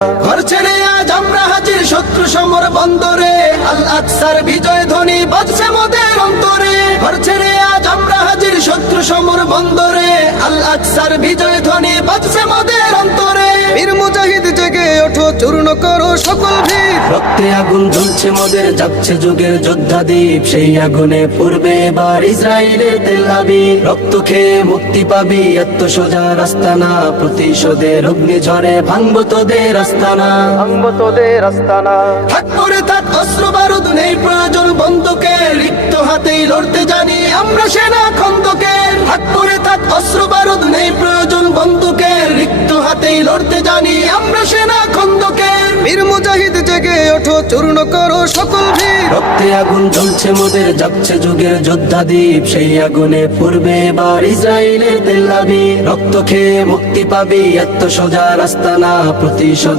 ঘর ছেড়ে আজ আমরা হাজির শত্রু সমর বন্দরে, আল আকসার বিজয় ধ্বনি বাজছে মোদের অন্তরে। ঘর ছেড়ে আজ আমরা হাজির শত্রু সমর বন্দরে, আল আকসার বিজয় ধ্বনি বাজছে মোদের অন্তরে। বীর মুজাহিদ জেগে ওঠো, চূর্ণ করো সকল ভিড়। রক্তে আগুন জ্বলছে মোদের, যাচ্ছে যুগের যোদ্ধা দ্বীপ। সেই আগুনে পূর্বে এবার ইসরায়েলের তেল আবিব। রক্ত খেয়ে মুক্তি পাবি, এত সোজা রাস্তা না। প্রতিশোধের অগ্নি ঝরে ভাঙবো তোদের আস্তানা, ভাঙবো তোদের আস্তানা। থাক পরে থাক অস্ত্র বারুদ, নেই প্রয়োজন বন্দুকের। রিক্ত হাতেই লড়তে জানি আমরা সেনা খন্দকের। থাক পরে থাক অস্ত্র বারুদ, নেই প্রয়োজন বন্দুকের। রিক্ত হাতেই লড়তে জানি আমরা সেনা খন্দকের। বীর মুজাহিদ জেগে ওঠো, চূর্ণ করো সকল ভিড়। রক্তে আগুন জ্বলছে মোদের, যাচ্ছে যুগের যোদ্ধা দ্বীপ। সেই আগুনে পূর্বে এবার ইসরায়েলের তেল আবিব। রক্ত খেয়ে মুক্তি পাবি, এত সোজা রাস্তা না। প্রতিশোধে